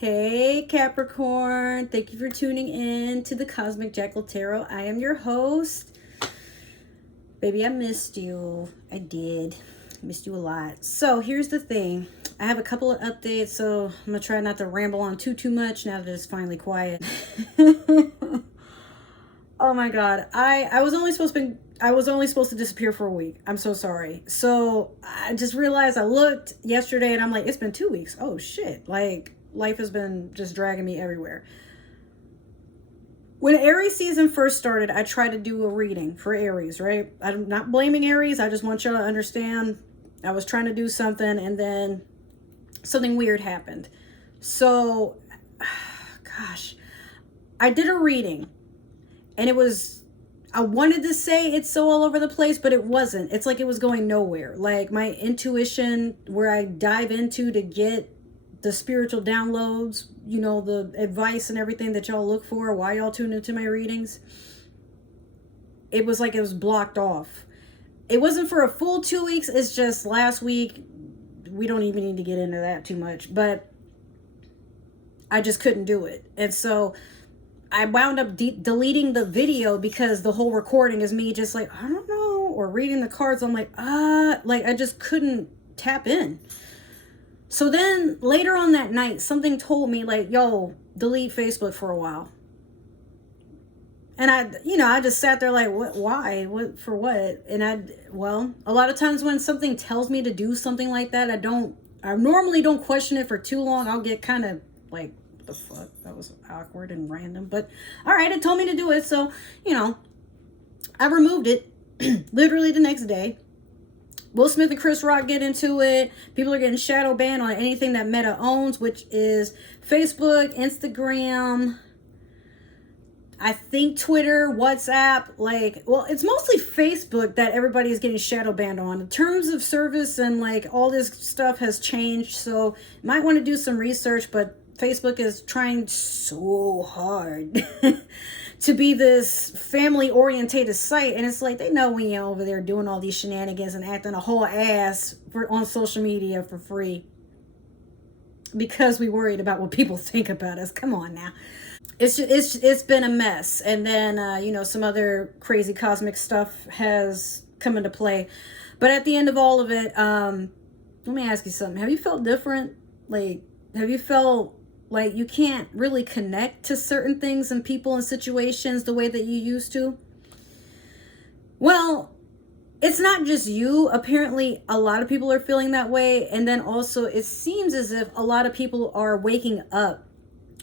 Hey Capricorn, thank you for tuning in to the Cosmic Jackal Tarot. I am your host. Baby, I missed you. I did. Missed you a lot. So here's the thing. I have a couple of updates, so I'm going to try not to ramble on too much now that it's finally quiet. Oh my god. I was only supposed to disappear for a week. I'm so sorry. So I just realized I looked yesterday and I'm like, it's been 2 weeks. Oh shit. Like, life has been just dragging me everywhere. When Aries season first started, I tried to do a reading for Aries, right? I'm not blaming Aries. I just want y'all to understand I was trying to do something and then something weird happened. So, gosh, I did a reading and I wanted to say it's so all over the place, but it wasn't. It's like it was going nowhere. Like my intuition, where I dive into to get the spiritual downloads, you know, the advice and everything that y'all look for while y'all tune into my readings, it was like it was blocked off. It wasn't for a full 2 weeks. It's just last week. We don't even need to get into that too much, but I just couldn't do it. And so I wound up deleting the video because the whole recording is me just like, I don't know, or reading the cards. I'm like, I just couldn't tap in. So then later on that night, something told me like, yo, delete Facebook for a while. And I just sat there like, what, why, what, for what? And a lot of times when something tells me to do something like that, I normally don't question it for too long. I'll get kind of like, what the fuck? That was awkward and random, but all right, it told me to do it. So, I removed it literally the next day. Will Smith and Chris Rock get into it. People are getting shadow banned on anything that Meta owns, which is Facebook, Instagram, I think Twitter, WhatsApp. It's mostly Facebook that everybody is getting shadow banned on. The terms of service and all this stuff has changed. So you might want to do some research, but Facebook is trying so hard to be this family-orientated site, and it's like they know we ain't over there doing all these shenanigans and acting a whole ass on social media for free because we worried about what people think about us. Come on now. It's been a mess, and then some other crazy cosmic stuff has come into play. But at the end of all of it, let me ask you something. Have you felt different? Have you felt like you can't really connect to certain things and people and situations the way that you used to? Well, it's not just you. Apparently, a lot of people are feeling that way. And then also, it seems as if a lot of people are waking up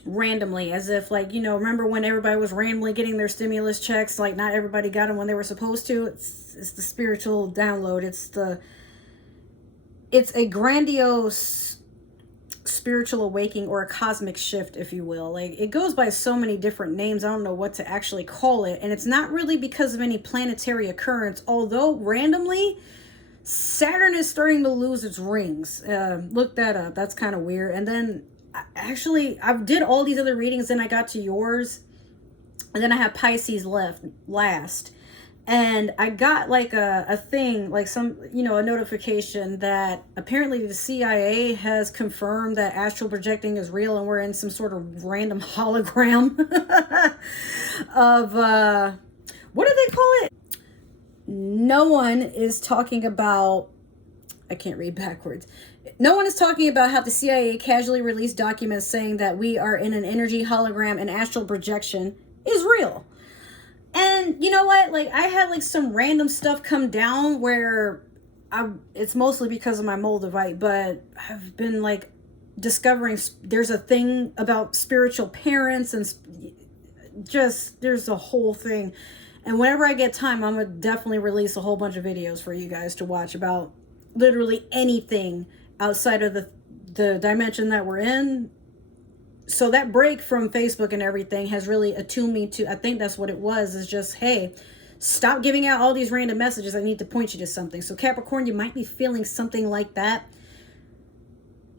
randomly, as if remember when everybody was randomly getting their stimulus checks? Like, not everybody got them when they were supposed to. It's the spiritual download. It's a grandiose spiritual awakening, or a cosmic shift, if you will. It goes by so many different names. I don't know what to actually call it, and it's not really because of any planetary occurrence, although randomly Saturn is starting to lose its rings. Look that up. That's kind of weird. And then I did all these other readings, then I got to yours, and then I have Pisces last. And I got a thing, a notification that apparently the CIA has confirmed that astral projecting is real, and we're in some sort of random hologram of, what do they call it? No one is talking about, I can't read backwards. No one is talking about how the CIA casually released documents saying that we are in an energy hologram and astral projection is real. And you know what? I had some random stuff come down where it's mostly because of my Moldavite, but I've been discovering there's a thing about spiritual parents, and just there's a whole thing. And whenever I get time, I'm going to definitely release a whole bunch of videos for you guys to watch about literally anything outside of the dimension that we're in. So that break from Facebook and everything has really attuned me to, I think that's what it was, is just, hey, stop giving out all these random messages. I need to point you to something. So Capricorn, you might be feeling something like that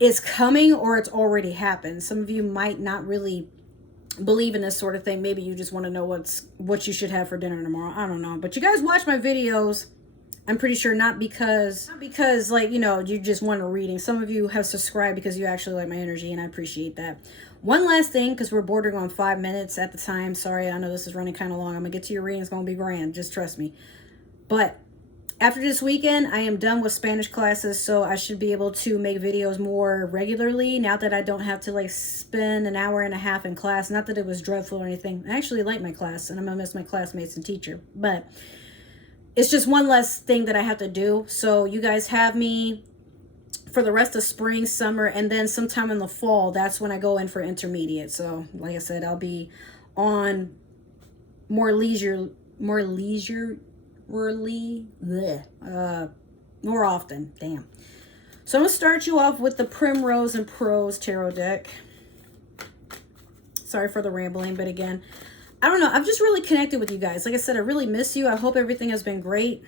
is coming, or it's already happened. Some of you might not really believe in this sort of thing. Maybe you just want to know what you should have for dinner tomorrow. I don't know. But you guys watch my videos. I'm pretty sure not because like, you know, you just want a reading. Some of you have subscribed because you actually like my energy, and I appreciate that. One last thing, because we're bordering on 5 minutes at the time. Sorry, I know this is running kind of long. I'm going to get to your reading. It's going to be grand. Just trust me. But after this weekend, I am done with Spanish classes, so I should be able to make videos more regularly now that I don't have to like spend an hour and a half in class. Not that it was dreadful or anything. I actually like my class, and I'm going to miss my classmates and teacher. But it's just one less thing that I have to do. So you guys have me for the rest of spring, summer, and then sometime in the fall, that's when I go in for intermediate. So like I said, I'll be on more leisurely, more often. Damn. So I'm gonna start you off with the Primrose and Prose tarot deck. Sorry for the rambling, but again, I don't know. I've just really connected with you guys. Like I said, I really miss you. I hope everything has been great.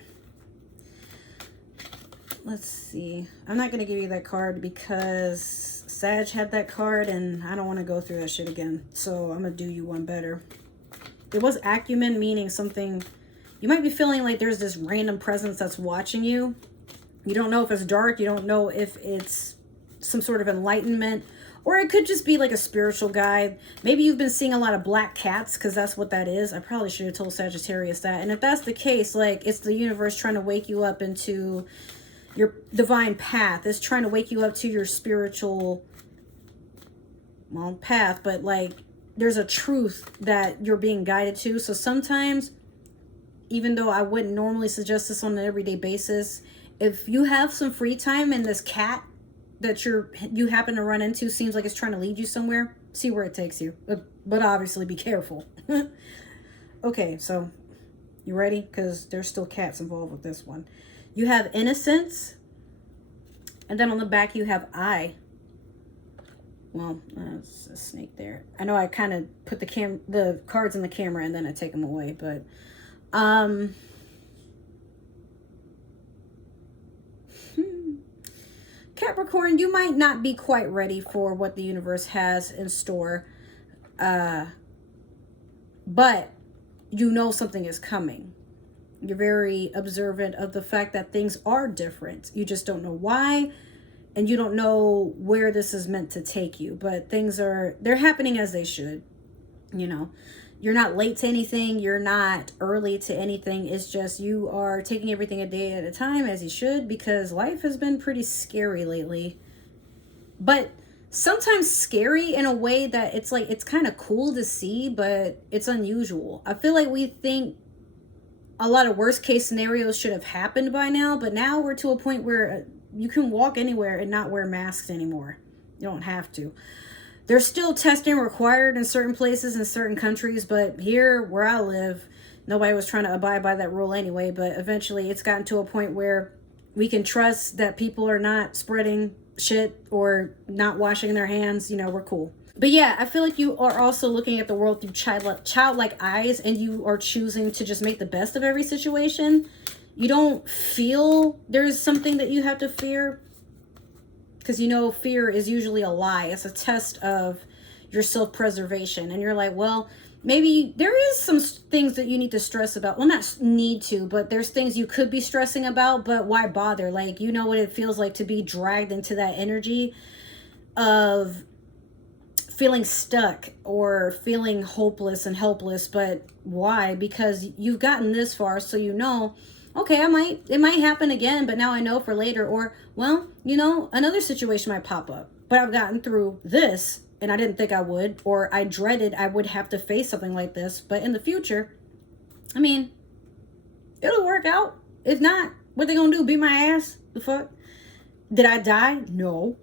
Let's see. I'm not going to give you that card because Sag had that card and I don't want to go through that shit again. So I'm going to do you one better. It was acumen, meaning something. You might be feeling like there's this random presence that's watching you. You don't know if it's dark. You don't know if it's some sort of enlightenment. Or it could just be like a spiritual guide. Maybe you've been seeing a lot of black cats because that's what that is. I probably should have told Sagittarius that. And if that's the case, like it's the universe trying to wake you up into your divine path. It's trying to wake you up to your spiritual, well, path. But like there's a truth that you're being guided to. So sometimes, even though I wouldn't normally suggest this on an everyday basis, if you have some free time and this cat that you happen to run into seems like it's trying to lead you somewhere, see where it takes you. But obviously be careful. Okay, so you ready? Because there's still cats involved with this one. You have innocence. And then on the back you have I. Well, it's a snake there. I know I kind of put the cards in the camera and then I take them away. But Capricorn, you might not be quite ready for what the universe has in store. But you know something is coming. You're very observant of the fact that things are different. You just don't know why. And you don't know where this is meant to take you. But they're happening as they should. You know, you're not late to anything. You're not early to anything. It's just you are taking everything a day at a time as you should, because life has been pretty scary lately. But sometimes scary in a way that it's like, it's kind of cool to see, but it's unusual. I feel like we think a lot of worst case scenarios should have happened by now, but now we're to a point where you can walk anywhere and not wear masks anymore. You don't have to. There's still testing required in certain places in certain countries, but here where I live, nobody was trying to abide by that rule anyway. But eventually it's gotten to a point where we can trust that people are not spreading shit or not washing their hands. You know, we're cool. But yeah, I feel like you are also looking at the world through childlike eyes, and you are choosing to just make the best of every situation. You don't feel there's something that you have to fear, because you know fear is usually a lie. It's a test of your self-preservation. And you're like, well, maybe there is some things that you need to stress about. Well, not need to, but there's things you could be stressing about, but why bother? Like, you know what it feels like to be dragged into that energy of feeling stuck or feeling hopeless and helpless. But why? Because you've gotten this far, so you know, okay, it might happen again, but now I know for later. Or, well, you know, another situation might pop up, but I've gotten through this and I didn't think I would, or I dreaded I would have to face something like this. But in the future, I mean, it'll work out. If not, what they gonna do? Beat my ass? The fuck? Did I die? No.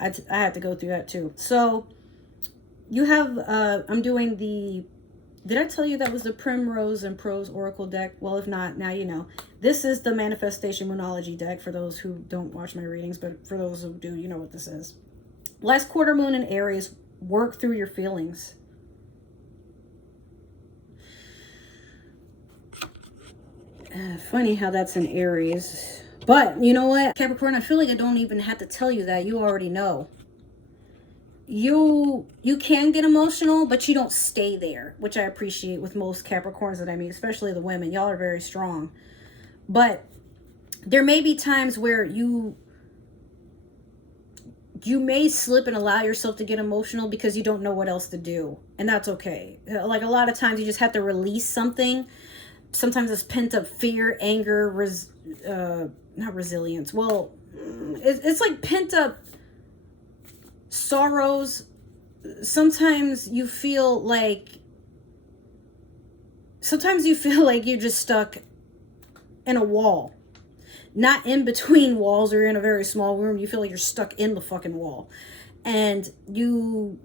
I had to go through that too. So you have, I'm doing did I tell you that was the Primrose and Prose Oracle deck? Well, if not, now you know. This is the Manifestation Moonology deck for those who don't watch my readings, but for those who do, you know what this is. Last quarter moon in Aries, work through your feelings. Funny how that's in Aries. But you know what, Capricorn, I feel like I don't even have to tell you that. You already know. You can get emotional, but you don't stay there, which I appreciate with most Capricorns that I meet, especially the women. Y'all are very strong. But there may be times where you may slip and allow yourself to get emotional because you don't know what else to do. And that's okay. Like, a lot of times you just have to release something. Sometimes it's pent up fear, anger, not resilience. Well, it's like pent up sorrows. Sometimes you feel like you're just stuck in a wall. Not in between walls, or in a very small room. You feel like you're stuck in the fucking wall. And you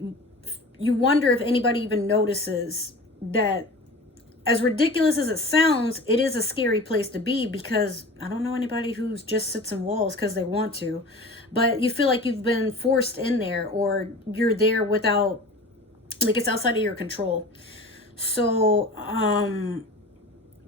wonder if anybody even notices that, as ridiculous as it sounds, it is a scary place to be, because I don't know anybody who just sits in walls because they want to. But you feel like you've been forced in there, or you're there without, like, it's outside of your control. So,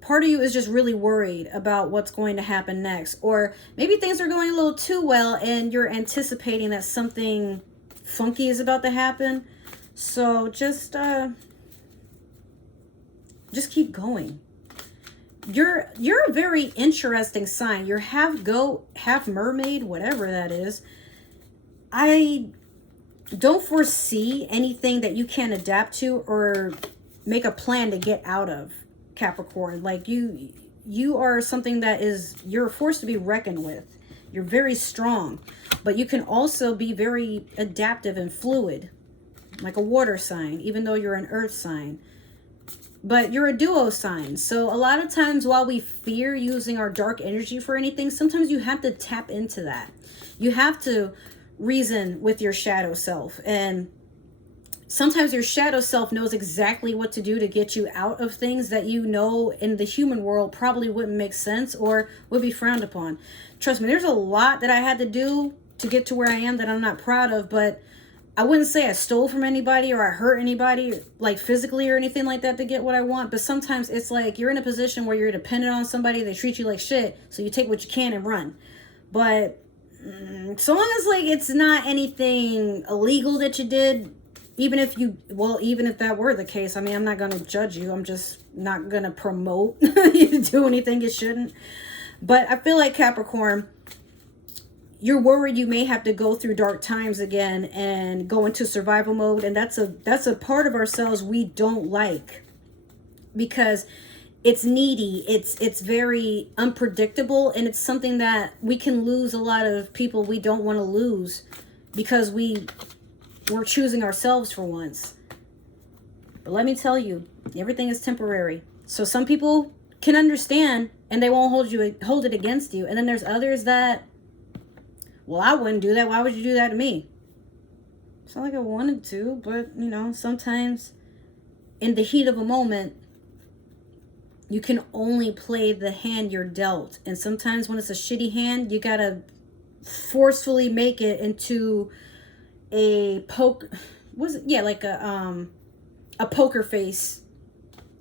part of you is just really worried about what's going to happen next. Or maybe things are going a little too well and you're anticipating that something funky is about to happen. So just keep going. You're a very interesting sign. You're half goat, half mermaid, whatever that is. I don't foresee anything that you can't adapt to or make a plan to get out of, Capricorn. Like, you are something that you're a force to be reckoned with. You're very strong, but you can also be very adaptive and fluid, like a water sign, even though you're an earth sign. But you're a duo sign. So a lot of times, while we fear using our dark energy for anything, sometimes you have to tap into that. You have to reason with your shadow self. And sometimes your shadow self knows exactly what to do to get you out of things that, you know, in the human world probably wouldn't make sense or would be frowned upon. Trust me, there's a lot that I had to do to get to where I am that I'm not proud of, but I wouldn't say I stole from anybody or I hurt anybody, like physically or anything like that, to get what I want. But sometimes it's like you're in a position where you're dependent on somebody, they treat you like shit, so you take what you can and run. But so long as, like, it's not anything illegal that you did, even if that were the case, I mean, I'm not going to judge you. I'm just not going to promote you to do anything you shouldn't. But I feel like, Capricorn, you're worried you may have to go through dark times again and go into survival mode. And that's a part of ourselves we don't like, because it's needy. It's very unpredictable. And it's something that we can lose a lot of people we don't want to lose, because we're choosing ourselves for once. But let me tell you, everything is temporary. So some people can understand and they won't hold it against you. And then there's others that, well, I wouldn't do that. Why would you do that to me? It's not like I wanted to, but, you know, sometimes in the heat of a moment, you can only play the hand you're dealt. And sometimes when it's a shitty hand, you gotta forcefully make it into a a poker face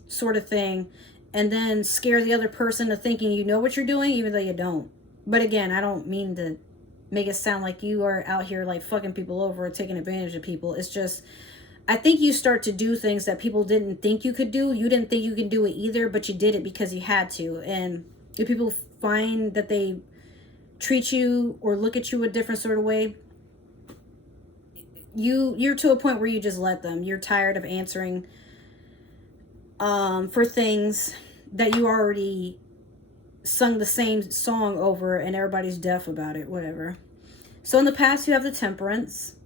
sort of thing, and then scare the other person to thinking you know what you're doing, even though you don't. But again, I don't mean to make it sound like you are out here like fucking people over or taking advantage of people. It's just, I think you start to do things that people didn't think you could do. You didn't think you could do it either, but you did it because you had to. And if people find that they treat you or look at you a different sort of way, you're to a point where you just let them. You're tired of answering for things that you already sung the same song over and everybody's deaf about it, whatever. So in the past, you have the Temperance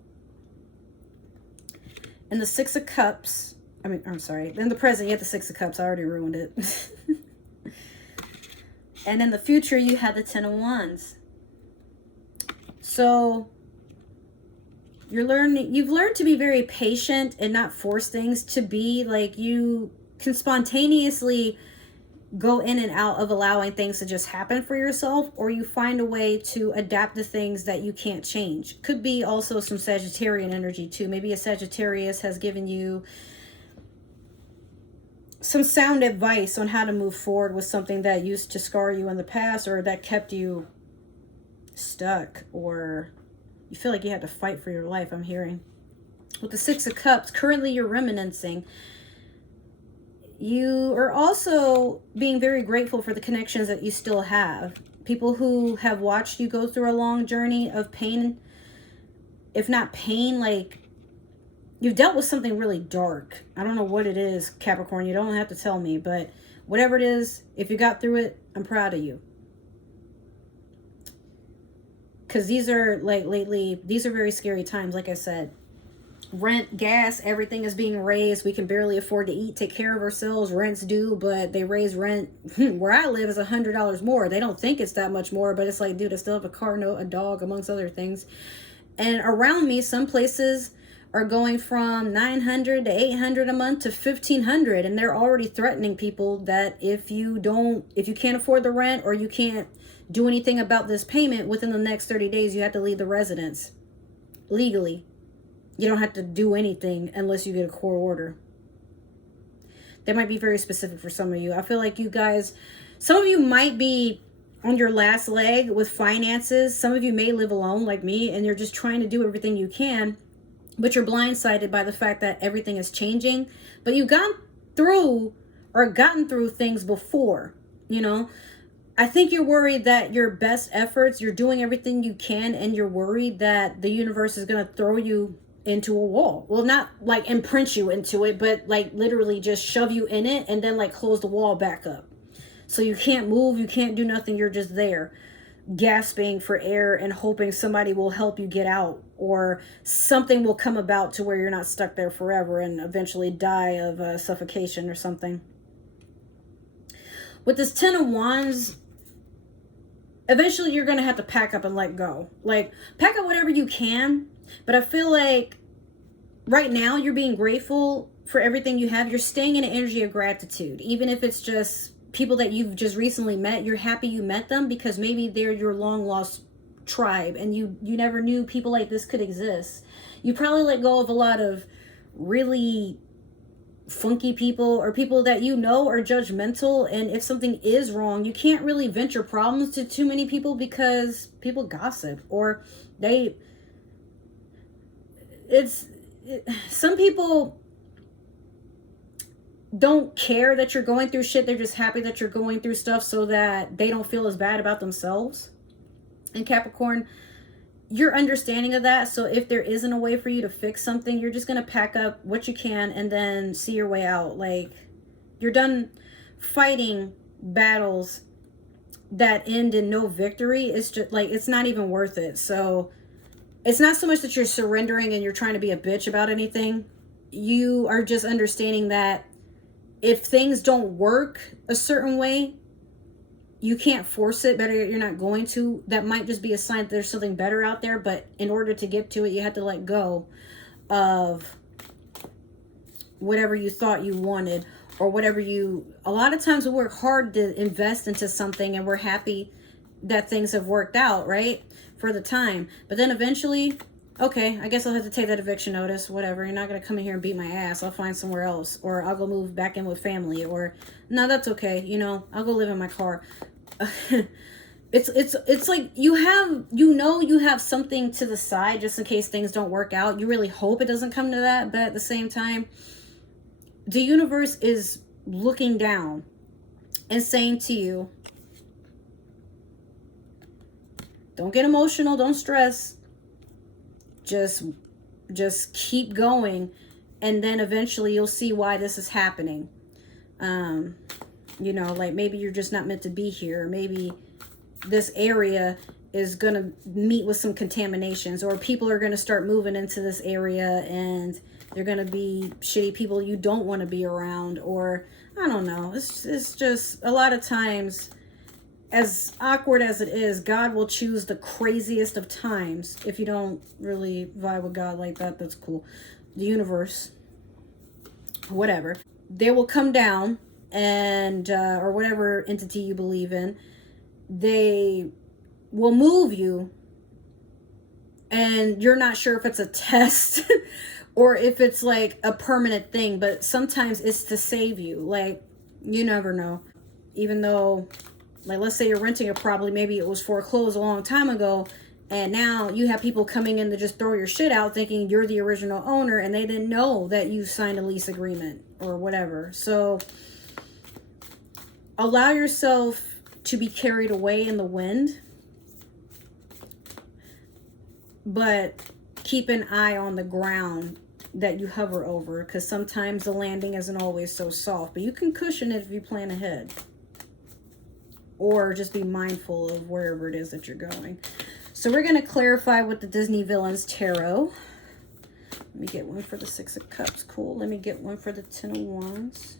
and the Six of Cups. I'm sorry. In the present, you have the Six of Cups. I already ruined it. And in the future, you have the Ten of Wands. So you've learned to be very patient and not force things to be. Like, you can spontaneously go in and out of allowing things to just happen for yourself, or you find a way to adapt to things that you can't change. Could be also some Sagittarian energy too. Maybe a Sagittarius has given you some sound advice on how to move forward with something that used to scar you in the past, or that kept you stuck, or you feel like you had to fight for your life, I'm hearing. With the Six of Cups, currently you're reminiscing. You are also being very grateful for the connections that you still have. People who have watched you go through a long journey of pain, if not pain, like you've dealt with something really dark. I don't know what it is, Capricorn. You don't have to tell me, but whatever it is, if you got through it, I'm proud of you. Because these are, like, lately, these are very scary times, like I said. Rent, gas, everything is being raised. We can barely afford to eat, take care of ourselves. Rent's due, but they raise rent. Where I live is $100 more. They don't think it's that much more, but it's like, dude, I still have a car note, a dog, amongst other things. And around me, some places are going from $900 to $800 a month to $1,500, and they're already threatening people that if you can't afford the rent or you can't do anything about this payment within the next 30 days, you have to leave the residence legally. You don't have to do anything unless you get a court order. That might be very specific for some of you. I feel like you guys, some of you might be on your last leg with finances. Some of you may live alone like me, and you're just trying to do everything you can, but you're blindsided by the fact that everything is changing. But you got through or gotten through things before, you know. I think you're worried that your best efforts, you're doing everything you can, and you're worried that the universe is going to throw you into a wall. Well, not like imprint you into it, but like literally just shove you in it and then like close the wall back up. So you can't move, you can't do nothing, you're just there, gasping for air and hoping somebody will help you get out, or something will come about to where you're not stuck there forever and eventually die of suffocation or something. With this 10 of Wands, eventually you're going to have to pack up and let go. Like, pack up whatever you can, but I feel like right now you're being grateful for everything you have. You're staying in an energy of gratitude, even if it's just people that you've just recently met. You're happy you met them because maybe they're your long lost tribe and you never knew people like this could exist. You probably let go of a lot of really funky people or people that you know are judgmental, and if something is wrong, you can't really vent your problems to too many people because people gossip, or some people don't care that you're going through shit. They're just happy that you're going through stuff so that they don't feel as bad about themselves. And Capricorn, you're understanding of that. So if there isn't a way for you to fix something, you're just going to pack up what you can and then see your way out. Like, you're done fighting battles that end in no victory. It's just like, it's not even worth it. So it's not so much that you're surrendering and you're trying to be a bitch about anything. You are just understanding that if things don't work a certain way, you can't force it. Better, you're not going to. That might just be a sign that there's something better out there. But in order to get to it, you have to let go of whatever you thought you wanted, or whatever you... A lot of times we work hard to invest into something and we're happy that things have worked out, right? For the time. But then eventually, okay, I guess I'll have to take that eviction notice, whatever. You're not going to come in here and beat my ass. I'll find somewhere else. Or I'll go move back in with family. Or, no, that's okay. You know, I'll go live in my car. It's like you have something to the side just in case things don't work out. You really hope it doesn't come to that. But at the same time, the universe is looking down and saying to you, don't get emotional, don't stress. Just keep going, and then eventually you'll see why this is happening. You know, like maybe you're just not meant to be here. Maybe this area is going to meet with some contaminations, or people are going to start moving into this area and they're going to be shitty people you don't want to be around, or I don't know. It's just a lot of times, as awkward as it is, God will choose the craziest of times. If you don't really vibe with God like that, that's cool. The universe, whatever, they will come down and, or whatever entity you believe in, they will move you, and you're not sure if it's a test or if it's like a permanent thing, but sometimes it's to save you. Like, you never know. Even though, like, let's say you're renting a property, maybe it was foreclosed a long time ago, And now you have people coming in to just throw your shit out thinking you're the original owner, and they didn't know that you signed a lease agreement or whatever. So allow yourself to be carried away in the wind, but keep an eye on the ground that you hover over, because sometimes the landing isn't always so soft, but you can cushion it if you plan ahead, or just be mindful of wherever it is that you're going. So we're going to clarify with the Disney Villains Tarot. Let me get one for the Six of Cups. Cool. Let me get one for the Ten of Wands.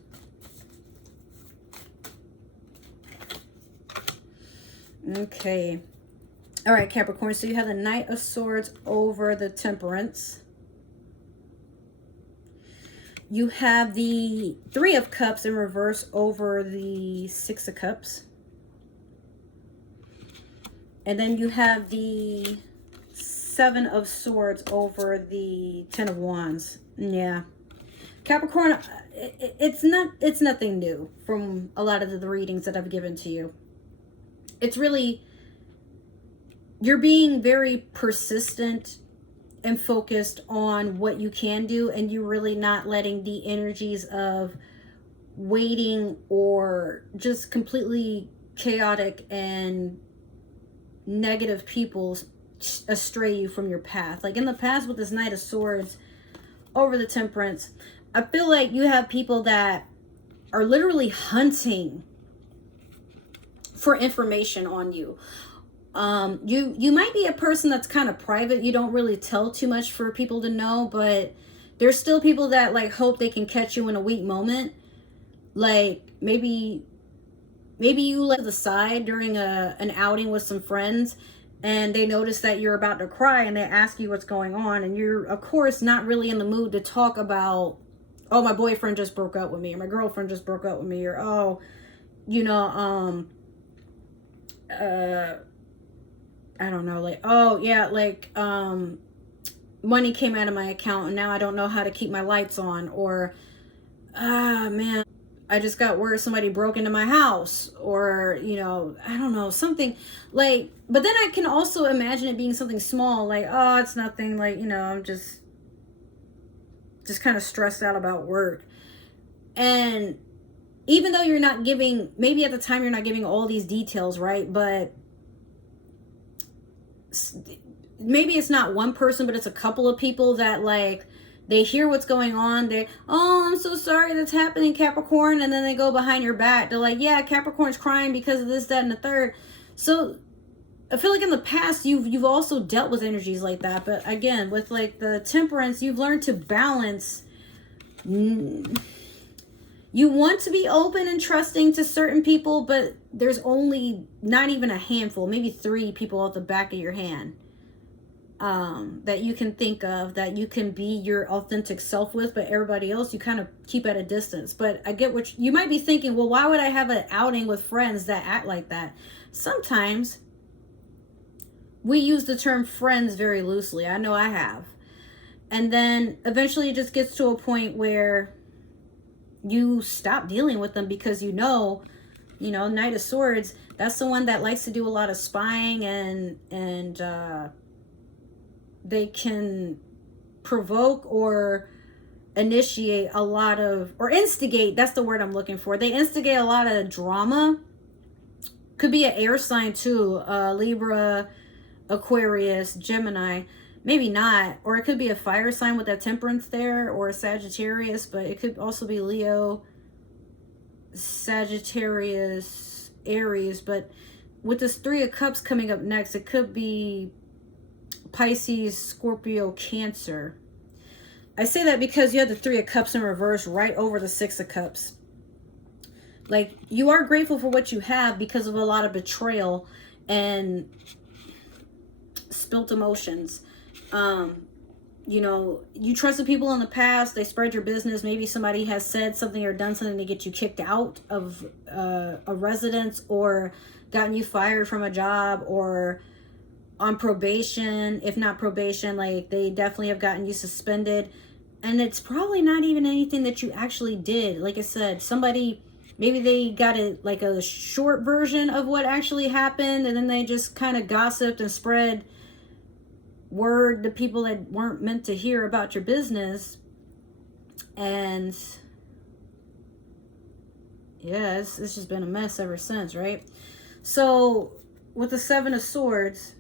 Okay. All right, Capricorn. So you have the Knight of Swords over the Temperance. You have the Three of Cups in reverse over the Six of Cups. And then you have the Seven of Swords over the Ten of Wands. Yeah. Capricorn, it's nothing new from a lot of the readings that I've given to you. It's really, you're being very persistent and focused on what you can do, and you're really not letting the energies of waiting or just completely chaotic and negative people astray you from your path. Like in the past with this Knight of Swords over the Temperance, I feel like you have people that are literally hunting for information on you. You might be a person that's kind of private. You don't really tell too much for people to know, but there's still people that like hope they can catch you in a weak moment. Like maybe you let the side during an outing with some friends, and they notice that you're about to cry, and they ask you what's going on, and you're of course not really in the mood to talk about, oh, my boyfriend just broke up with me, or my girlfriend just broke up with me, or oh, you know, I don't know, like, oh yeah, like money came out of my account and now I don't know how to keep my lights on, or man, I just got word somebody broke into my house, or, you know, I don't know, something like, but then I can also imagine it being something small, like, oh, it's nothing, like, you know, I'm just kind of stressed out about work. And even though you're not giving, maybe at the time you're not giving all these details, right? But maybe it's not one person, but it's a couple of people that like, they hear what's going on. They, oh, I'm so sorry that's happening, Capricorn. And then they go behind your back. They're like, yeah, Capricorn's crying because of this, that, and the third. So I feel like in the past, you've also dealt with energies like that. But again, with like the Temperance, you've learned to balance. You want to be open and trusting to certain people, but there's only not even a handful, maybe 3 people at the back of your hand that you can think of, that you can be your authentic self with, but everybody else you kind of keep at a distance. But I get what you might be thinking, well, why would I have an outing with friends that act like that? Sometimes we use the term friends very loosely. I know I have. And then eventually it just gets to a point where you stop dealing with them, because you know, Knight of Swords, that's the one that likes to do a lot of spying, and they can provoke or initiate a lot of, or instigate, that's the word I'm looking for. They instigate a lot of drama. Could be an air sign too, Libra, Aquarius, Gemini. Maybe not, or it could be a fire sign with that Temperance there, or a Sagittarius, but it could also be Leo, Sagittarius, Aries. But with this 3 of Cups coming up next, it could be Pisces, Scorpio, Cancer. I say that because you have the 3 of Cups in reverse right over the 6 of Cups. Like, you are grateful for what you have because of a lot of betrayal and spilt emotions. You know, you trusted people in the past, they spread your business, maybe somebody has said something or done something to get you kicked out of a residence, or gotten you fired from a job, or on probation. If not probation, like they definitely have gotten you suspended, and it's probably not even anything that you actually did. Like I said, somebody, maybe they got like a short version of what actually happened, and then they just kind of gossiped and spread word to people that weren't meant to hear about your business. And yeah, it's just been a mess ever since, right? So with the Seven of Swords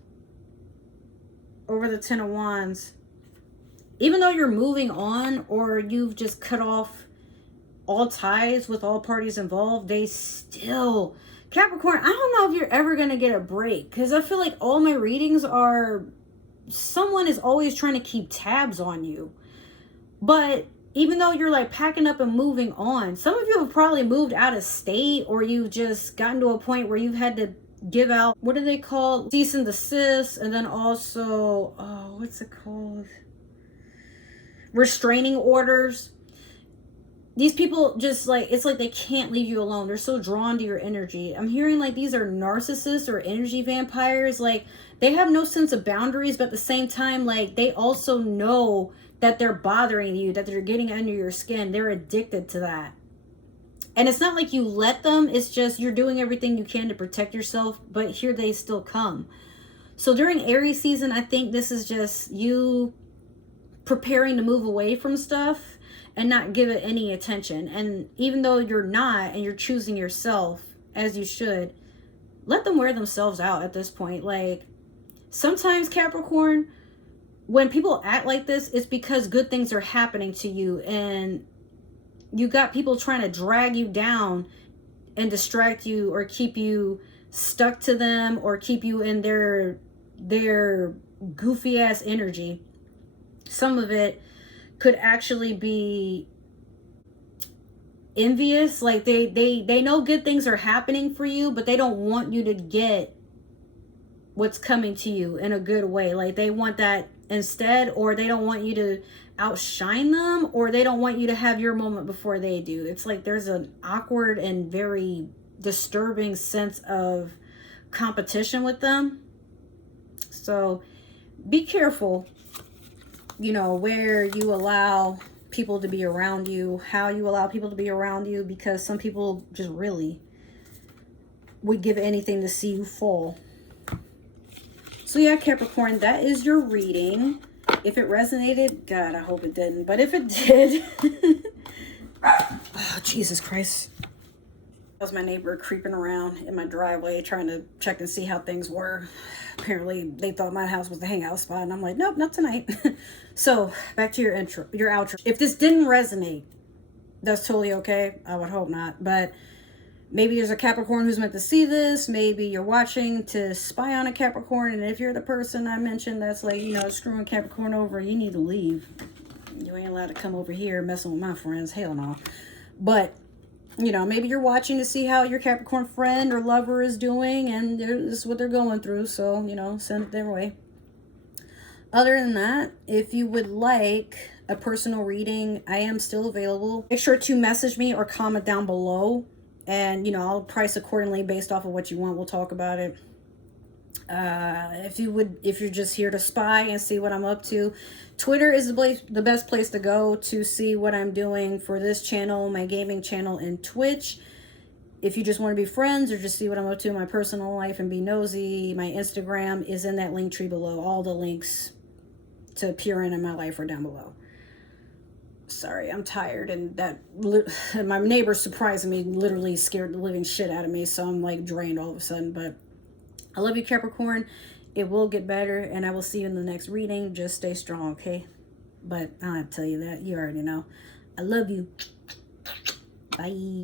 over the Ten of Wands, even though you're moving on or you've just cut off all ties with all parties involved, they still, Capricorn, I don't know if you're ever going to get a break, because I feel like all my readings are, someone is always trying to keep tabs on you. But even though you're like packing up and moving on, some of you have probably moved out of state, or you've just gotten to a point where you've had to give out, what do they call, cease and desist, and then also, oh, what's it called, restraining orders. These people just like, it's like they can't leave you alone. They're so drawn to your energy. I'm hearing like these are narcissists or energy vampires. Like they have no sense of boundaries, but at the same time, like they also know that they're bothering you, that they're getting under your skin. They're addicted to that. And it's not like you let them. It's just you're doing everything you can to protect yourself, but here they still come. So during Aries season, I think this is just you preparing to move away from stuff and not give it any attention. And even though you're not, and you're choosing yourself as you should, let them wear themselves out at this point. Like sometimes, Capricorn, when people act like this, it's because good things are happening to you, and you got people trying to drag you down and distract you or keep you stuck to them or keep you in their goofy ass energy. Some of it could actually be envious. Like they know good things are happening for you, but they don't want you to get what's coming to you in a good way. Like they want that instead, or they don't want you to outshine them, or they don't want you to have your moment before they do. It's like there's an awkward and very disturbing sense of competition with them. So be careful, you know, where you allow people to be around you, how you allow people to be around you, because some people just really would give anything to see you fall. So yeah, Capricorn, that is your reading. If it resonated, God, I hope it didn't. But if it did, oh, Jesus Christ. That was my neighbor creeping around in my driveway trying to check and see how things were. Apparently, they thought my house was the hangout spot, and I'm like, nope, not tonight. So, back to your outro. If this didn't resonate, that's totally okay. I would hope not. But maybe there's a Capricorn who's meant to see this. Maybe you're watching to spy on a Capricorn, and if you're the person I mentioned that's like, you know, screwing Capricorn over, you need to leave. You ain't allowed to come over here messing with my friends. Hell no. But you know, maybe you're watching to see how your Capricorn friend or lover is doing, and this is what they're going through. So, you know, send it their way. Other than that, if you would like a personal reading, I am still available. Make sure to message me or comment down below, and, you know, I'll price accordingly based off of what you want. We'll talk about it. If you're just here to spy and see what I'm up to, Twitter is the best place to go to see what I'm doing for this channel, my gaming channel, and Twitch. If you just want to be friends or just see what I'm up to in my personal life and be nosy, my Instagram is in that link tree below. All the links to appear in my life are down below. Sorry, I'm tired, and my neighbor surprising me literally scared the living shit out of me, so I'm like drained all of a sudden. But I love you, Capricorn. It will get better, and I will see you in the next reading. Just stay strong, okay? But I don't have to tell you that. You already know. I love you. Bye.